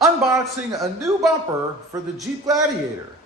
unboxing a new bumper for the Jeep Gladiator.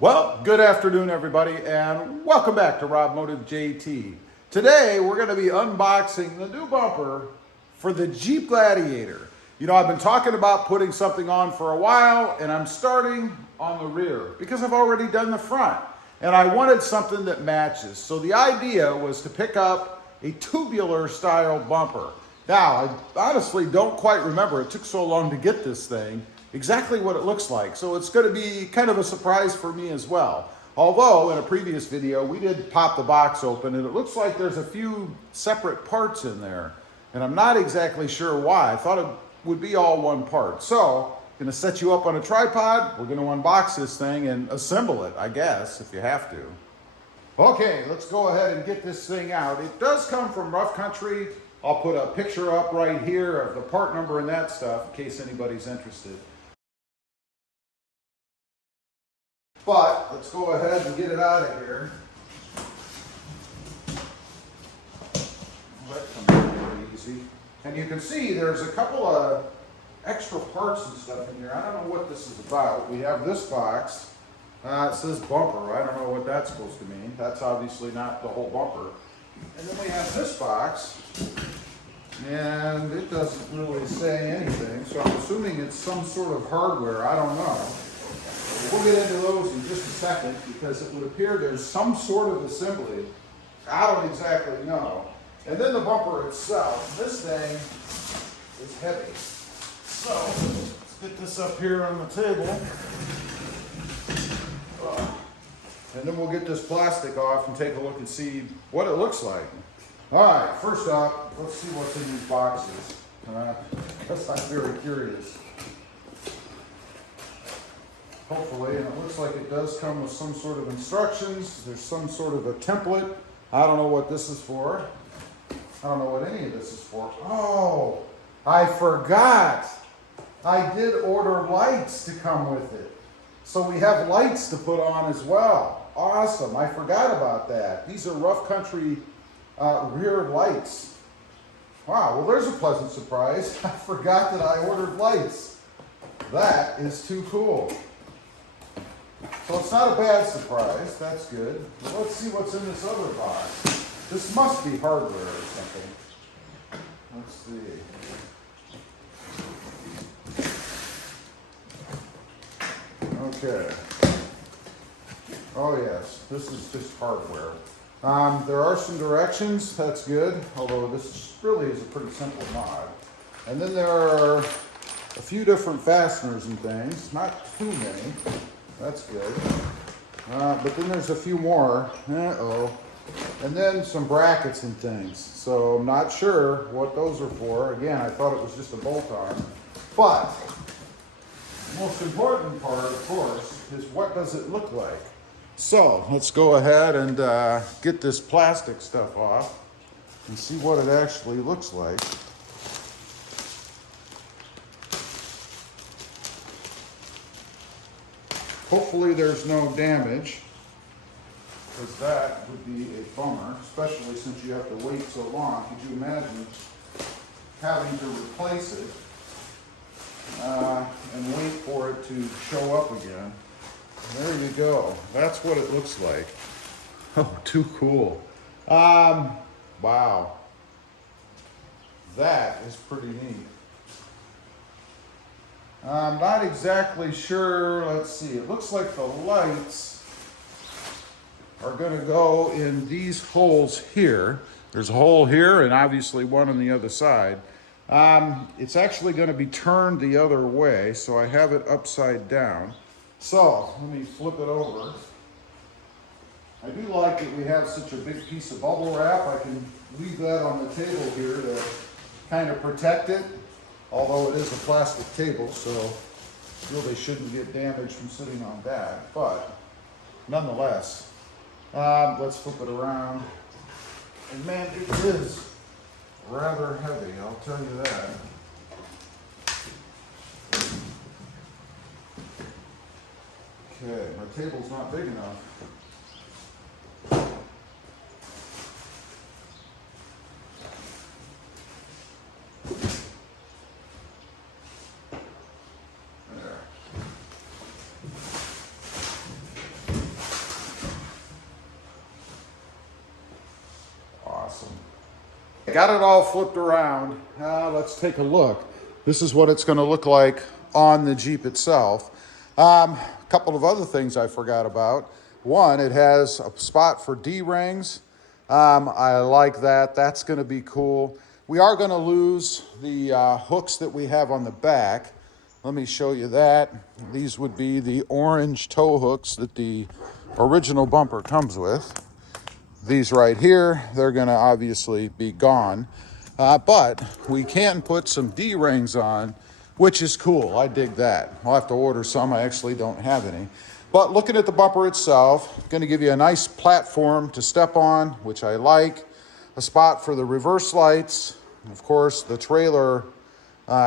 Well, good afternoon everybody, and welcome back to Rob Motive JT. Today we're going to be unboxing the new bumper for the Jeep Gladiator. You know, I've been talking about putting something on for a while, and I'm starting on the rear because I've already done the front. And I wanted something that matches. So the idea was to pick up a tubular style bumper. Now, I honestly don't quite remember, it took so long to get this thing, exactly what it looks like. So it's going to be kind of a surprise for me as well. Although in a previous video, we did pop the box open and it looks like there's a few separate parts in there. And I'm not exactly sure why. I thought it would be all one part. So I'm gonna set you up on a tripod. We're gonna unbox this thing and assemble it, I guess, if you have to. Okay, let's go ahead and get this thing out. It does come from Rough Country. I'll put a picture up right here of the part number and that stuff in case anybody's interested. But let's go ahead and get it out of here. That comes out pretty easy. And you can see there's a couple of extra parts and stuff in here. I don't know what this is about. We have this box. It says bumper. I don't know what that's supposed to mean. That's obviously not the whole bumper. And then we have this box. And it doesn't really say anything. So I'm assuming it's some sort of hardware. I don't know. We'll get into those in just a second because it would appear there's some sort of assembly. I don't exactly know. And then the bumper itself. This thing is heavy. So, let's get this up here on the table. And then we'll get this plastic off and take a look and see what it looks like. All right, first off, let's see what's in these boxes. Because I'm very curious. Hopefully, and it looks like it does come with some sort of instructions. There's some sort of a template. I don't know what this is for. I don't know what any of this is for. Oh, I forgot. I did order lights to come with it. So we have lights to put on as well. Awesome, I forgot about that. These are Rough Country rear lights. Wow, well there's a pleasant surprise. I forgot that I ordered lights. That is too cool. So it's not a bad surprise, that's good. But let's see what's in this other box. This must be hardware or something. Let's see. Okay. Oh yes, this is just hardware. There are some directions, that's good, although this really is a pretty simple mod. And then there are a few different fasteners and things, not too many, that's good. But then there's a few more, and then some brackets and things. So I'm not sure what those are for. Again, I thought it was just a bolt-on, but the most important part, of course, is what does it look like? So let's go ahead and get this plastic stuff off and see what it actually looks like. Hopefully there's no damage, because that would be a bummer, especially since you have to wait so long. Could you imagine having to replace it and wait for it to show up again? There you go. That's what it looks like. Oh, too cool. Wow. That is pretty neat. I'm not exactly sure. Let's see. It looks like the lights are going to go in these holes here. There's a hole here and obviously one on the other side. It's actually going to be turned the other way, so I have it upside down. So let me flip it over. I do like that we have such a big piece of bubble wrap. I can leave that on the table here to kind of protect it, although it is a plastic table, so really shouldn't get damaged from sitting on that. But nonetheless, let's flip it around. And man, it is rather heavy, I'll tell you that. Okay, my table's not big enough. awesome. I got it all flipped around. Let's take a look. This is what it's going to look like on the Jeep itself. A couple of other things I forgot about. One, it has a spot for D-rings. I like that. That's going to be cool. We are going to lose the hooks that we have on the back. Let me show you that. These would be the orange tow hooks that the original bumper comes with. These right here, they're going to obviously be gone. But we can put some D-rings on, which is cool. I dig that. I'll have to order some. I actually don't have any. But looking at the bumper itself, going to give you a nice platform to step on, which I like. A spot for the reverse lights. Of course, the trailer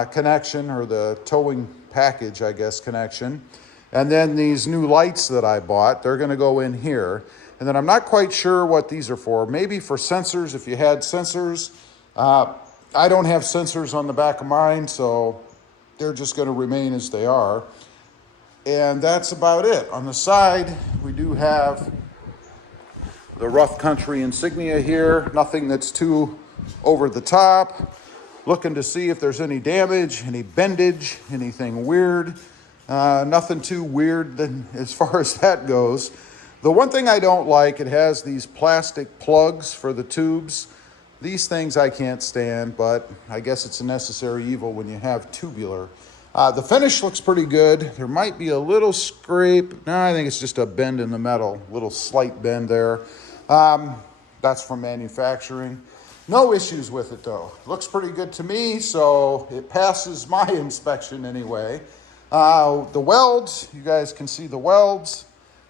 connection, or the towing package, I guess, connection. And then these new lights that I bought, they're going to go in here. And then I'm not quite sure what these are for. Maybe for sensors, if you had sensors. I don't have sensors on the back of mine, so they're just going to remain as they are. And that's about it. On the side, we do have the rough country insignia here. Nothing that's too over the top. Looking to see if there's any damage, any bendage, anything weird. Nothing too weird as far as that goes. The one thing I don't like, it has these plastic plugs for the tubes. These things I can't stand, but I guess it's a necessary evil when you have tubular. The finish looks pretty good. There might be a little scrape. No, I think it's just a bend in the metal, little slight bend there. That's from manufacturing. No issues with it though. Looks pretty good to me, so it passes my inspection anyway. The welds, you guys can see the welds.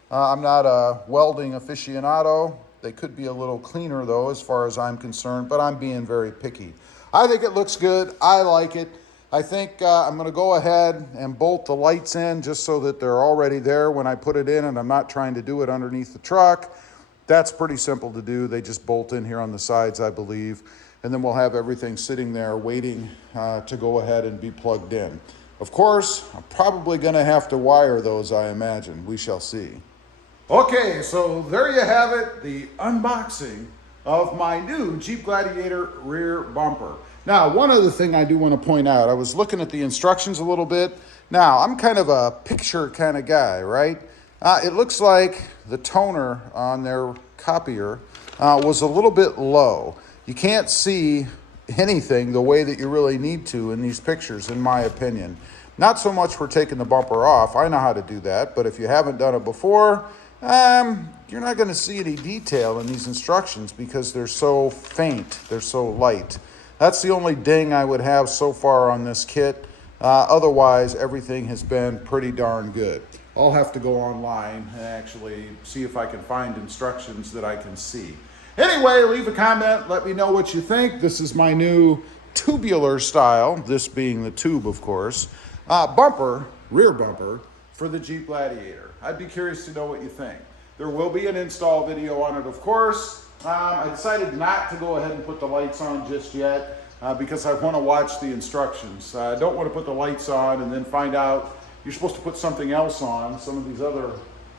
I'm not a welding aficionado. They could be a little cleaner though, as far as I'm concerned, but I'm being very picky. I think it looks good. I like it. I think I'm going to go ahead and bolt the lights in just so that they're already there when I put it in, and I'm not trying to do it underneath the truck. That's pretty simple to do. They just bolt in here on the sides, I believe, and then we'll have everything sitting there waiting to go ahead and be plugged in. Of course, I'm probably going to have to wire those, I imagine. We shall see. Okay, so there you have it, the unboxing of my new Jeep Gladiator rear bumper. Now, one other thing I do want to point out, I was looking at the instructions a little bit. Now, I'm kind of a picture kind of guy, right? It looks like the toner on their copier was a little bit low. You can't see anything the way that you really need to in these pictures, in my opinion. Not so much for taking the bumper off. I know how to do that, but if you haven't done it before, you're not going to see any detail in these instructions because they're so faint, they're so light. That's the only ding I would have so far on this kit. Otherwise, everything has been pretty darn good. I'll have to go online and actually see if I can find instructions that I can see. Anyway, leave a comment. Let me know what you think. This is my new tubular style, this being the tube, of course, bumper, rear bumper, for the Jeep Gladiator. I'd be curious to know what you think. There will be an install video on it, of course. I decided not to go ahead and put the lights on just yet because I want to watch the instructions. I don't want to put the lights on and then find out you're supposed to put something else on, some of these other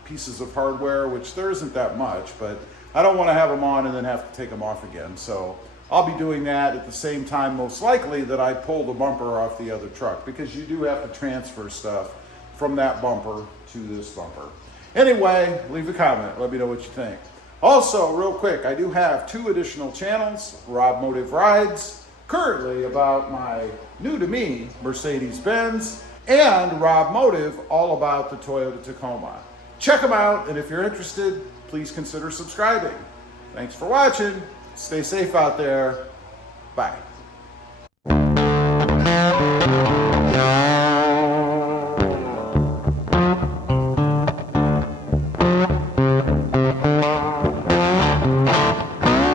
pieces of hardware, which there isn't that much, but I don't want to have them on and then have to take them off again. So I'll be doing that at the same time, most likely, that I pull the bumper off the other truck, because you do have to transfer stuff from that bumper to this bumper. Anyway, leave a comment. Let me know what you think. Also, real quick, I do have 2 additional channels, Rob Motive Rides, currently about my new-to-me Mercedes-Benz, and Rob Motive, all about the Toyota Tacoma. Check them out, and if you're interested, please consider subscribing. Thanks for watching. Stay safe out there. Bye.